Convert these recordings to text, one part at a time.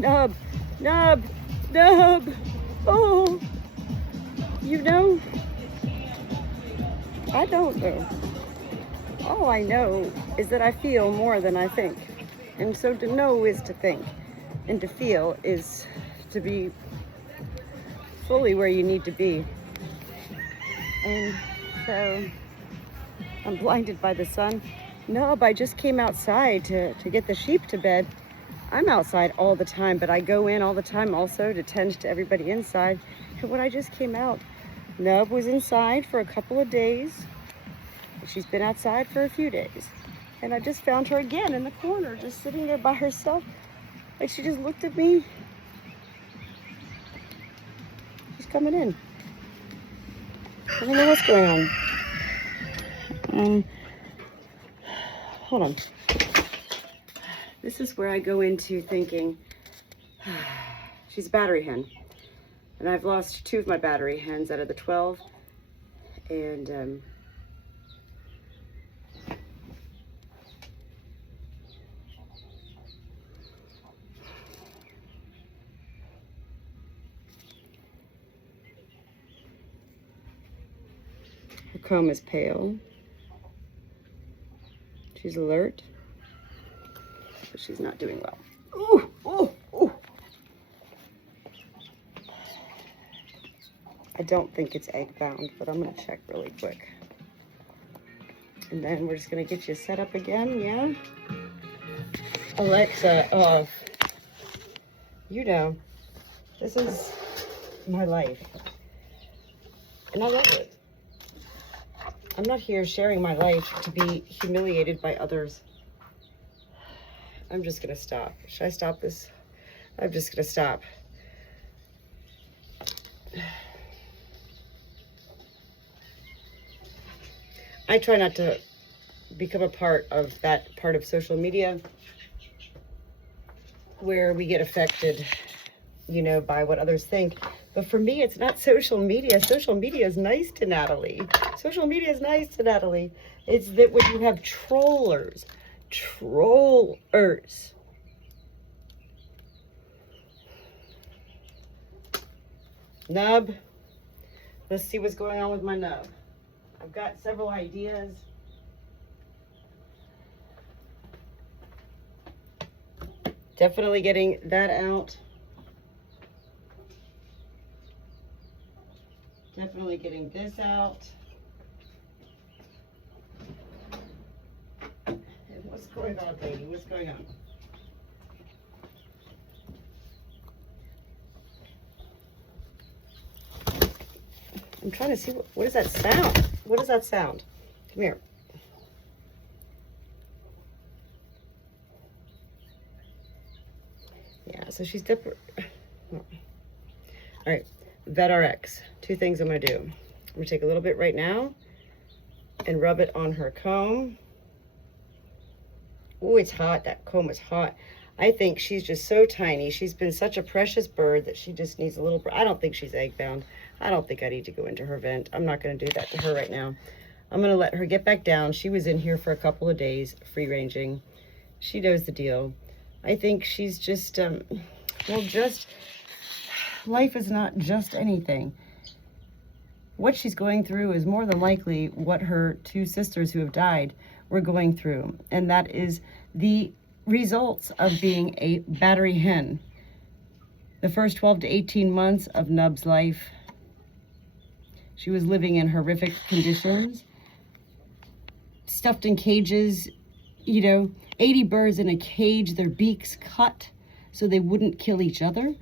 Nub, Nub, Nub. Oh, you know, I don't know. All I know is that I feel more than I think. And so to know is to think. And to feel is to be fully where you need to be. And so I'm blinded by the sun. Nub, I just came outside to get the sheep to bed. I'm outside all the time, but I go in all the time also to tend to everybody inside. And when I just came out, Nub was inside for a couple of days. She's been outside for a few days. And I just found her again in the corner, just sitting there by herself. Like she just looked at me. She's coming in. I don't know what's going on. Hold on. This is where I go into thinking, she's a battery hen. And I've lost 2 of my battery hens out of the 12. And her comb is pale. She's alert, but she's not doing well. Ooh, ooh, ooh. I don't think it's egg bound, but I'm gonna check really quick. And then we're just gonna get you set up again, yeah? Alexa, off. You know, this is my life. And I love it. I'm not here sharing my life to be humiliated by others. I'm just gonna stop. Should I stop this? I'm just gonna stop. I try not to become a part of that part of social media where we get affected, you know, by what others think. But for me, it's not social media. Social media is nice to Natalie. Social media is nice to Natalie. It's that when you have trollers, Nub, let's see what's going on with my nub. I've got several ideas. Definitely getting that out. Definitely getting this out. And what's going on, lady? What's going on? I'm trying to see what is that sound? What is that sound? Come here. Yeah, so she's different. All right, VetRx. 2 things I'm gonna do. I'm gonna take a little bit right now and rub it on her comb. Oh, it's hot. That comb is hot. I think she's just so tiny. She's been such a precious bird that she just needs a little, I don't think she's egg bound. I don't think I need to go into her vent. I'm not gonna do that to her right now. I'm gonna let her get back down. She was in here for a couple of days, free ranging. She knows the deal. I think she's just, well, just, life is not just anything. What she's going through is more than likely what her 2 sisters who have died were going through. And that is the results of being a battery hen. The first 12 to 18 months of Nub's life, she was living in horrific conditions, stuffed in cages, you know, 80 birds in a cage, their beaks cut so they wouldn't kill each other,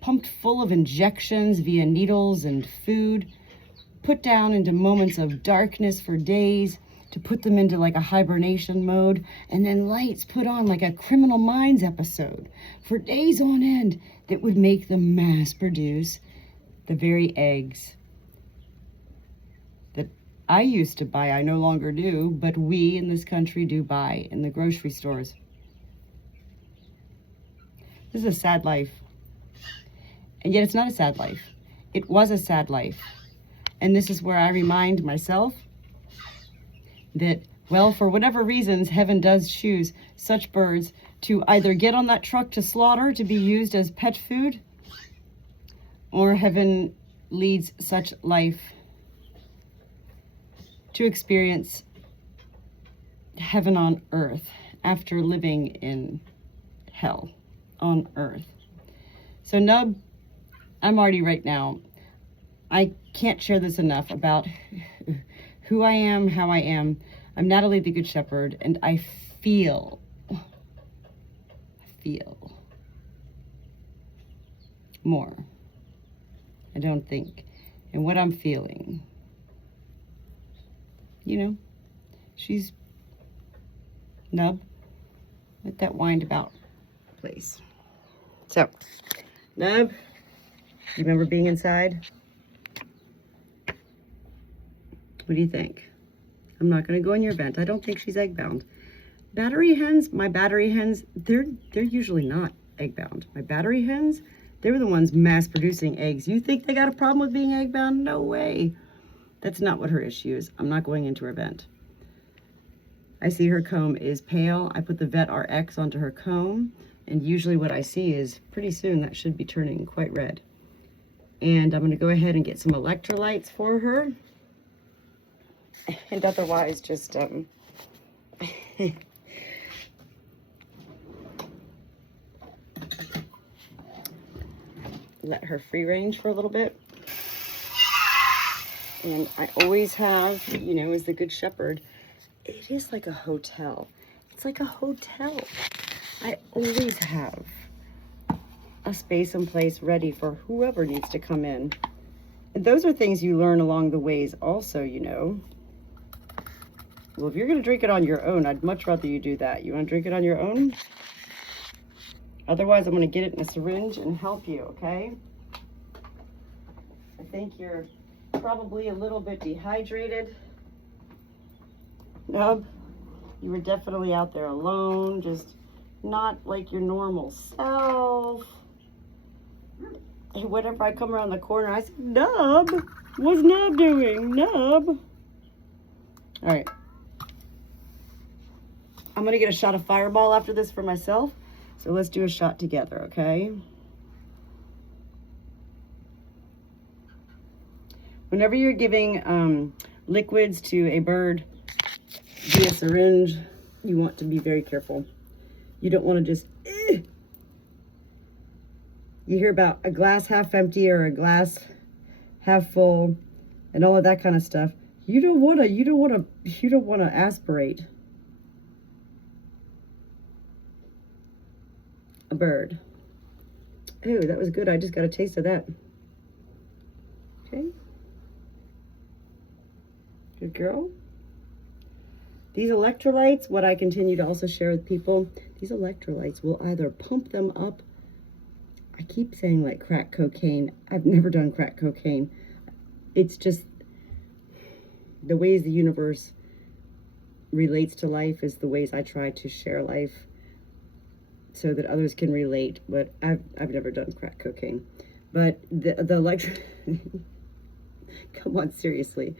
pumped full of injections via needles and food, put down into moments of darkness for days to put them into like a hibernation mode, and then lights put on like a Criminal Minds episode for days on end that would make them mass produce the very eggs that I used to buy. I no longer do, but we in this country do buy in the grocery stores. This is a sad life. And yet it's not a sad life. It was a sad life. And this is where I remind myself that Well, for whatever reasons, heaven does choose such birds to either get on that truck to slaughter to be used as pet food, or heaven leads such life to experience heaven on earth after living in hell on earth. So Nub, I'm already right now, I can't share this enough about who I am, how I am. I'm Natalie the Good Shepherd, and I feel more. I don't think. And what I'm feeling, you know, she's Nub at that wind about place. So, Nub, you remember being inside? What do you think? I'm not going to go in your vent. I don't think she's egg bound. Battery hens, my battery hens, they're usually not egg bound. My battery hens, they were the ones mass producing eggs. You think they got a problem with being egg bound? No way. That's not what her issue is. I'm not going into her vent. I see her comb is pale. I put the Vet RX onto her comb, and usually what I see is pretty soon that should be turning quite red. And I'm going to go ahead and get some electrolytes for her. And otherwise just let her free range for a little bit. And I always have, you know, as the Good Shepherd, it is like a hotel. It's like a hotel. I always have a space and place ready for whoever needs to come in. And those are things you learn along the ways also, you know. Well, if you're going to drink it on your own, I'd much rather you do that. You want to drink it on your own? Otherwise, I'm going to get it in a syringe and help you, okay? I think you're probably a little bit dehydrated. Nub, you were definitely out there alone, just not like your normal self. And whenever I come around the corner, I say, Nub, what's Nub doing? Nub. All right. I'm going to get a shot of Fireball after this for myself. So let's do a shot together, okay? Whenever you're giving liquids to a bird via syringe, you want to be very careful. You don't want to just, You hear about a glass half empty or a glass half full and all of that kind of stuff. You don't want to aspirate a bird. Oh, that was good. I just got a taste of that. Okay. Good girl. These electrolytes, what I continue to also share with people, these electrolytes will either pump them up. I keep saying like crack cocaine. I've never done crack cocaine. It's just the ways the universe relates to life is the ways I try to share life so that others can relate. But I've never done crack cocaine. But the come on, seriously.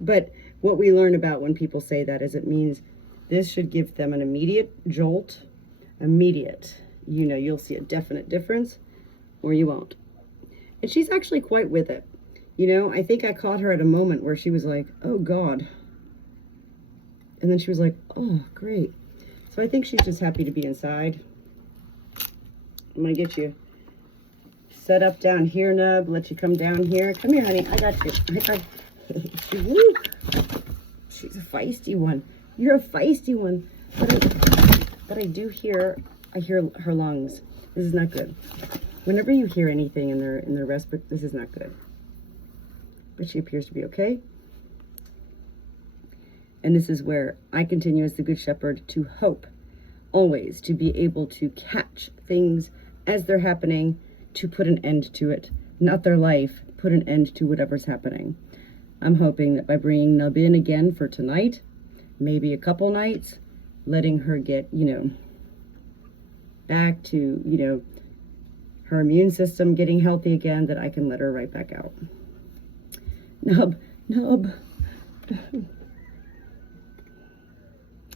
But what we learn about when people say that is it means this should give them an immediate jolt. Immediate. You know, you'll see a definite difference or you won't. And she's actually quite with it. You know, I think I caught her at a moment where she was like, oh God. And then she was like, oh, great. So I think she's just happy to be inside. I'm going to get you set up down here, Nub. Let you come down here. Come here, honey. I got you. She's a feisty one. You're a feisty one. But I do hear, I hear her lungs. This is not good. Whenever you hear anything in their respiratory, this is not good. But she appears to be okay. And this is where I continue as the Good Shepherd to hope, always to be able to catch things as they're happening, to put an end to it. Not their life, put an end to whatever's happening. I'm hoping that by bringing Nub in again for tonight, maybe a couple nights, letting her get, you know, back to, you know, her immune system getting healthy again, that I can let her right back out. Nub.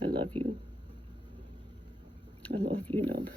I love you. I love you, Nub.